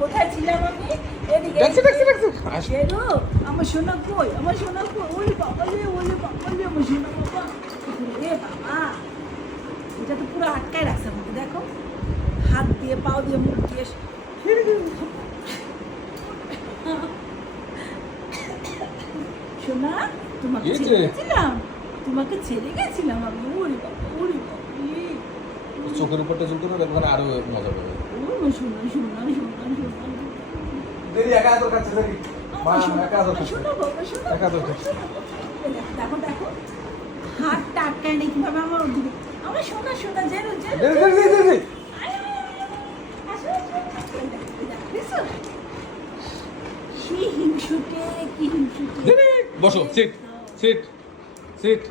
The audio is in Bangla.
কোথায় ছিলাম আমি? এদিকে এরো, আমার সোনা কই, আমার সোনা কই, ওরে বাবা রে, ওরে বাবা রে, আমার সোনা বাবা, ওরে বাবা, এটা তো পুরো আটকায় রাখছে আমাকে, দেখো হাত দিয়ে পাও দিয়ে মুখ দিয়ে সোনা, তোমাকে ছেড়ে গেছিলাম, তোমাকে ছেড়ে গেছিলাম আমি, ওরে বাবা, ওরে বাবা, চোখের উপরটা চলতো না, ওখানে আরো মজা পাবে। ও সোনা সোনা সোনা সোনা, দেরি একা তোর কাছে থাকি মা, একা তোর শোনো বাবা, শোনো একা তোর দেখো দেখো হাতটা আটকায় নেই কিভাবে আমার ওদিকে, আমার সোনা সোনা জেরো জেরো দেরি কি হিংসুটে, কি হিংসুটে। বসো, সিট সিট সিট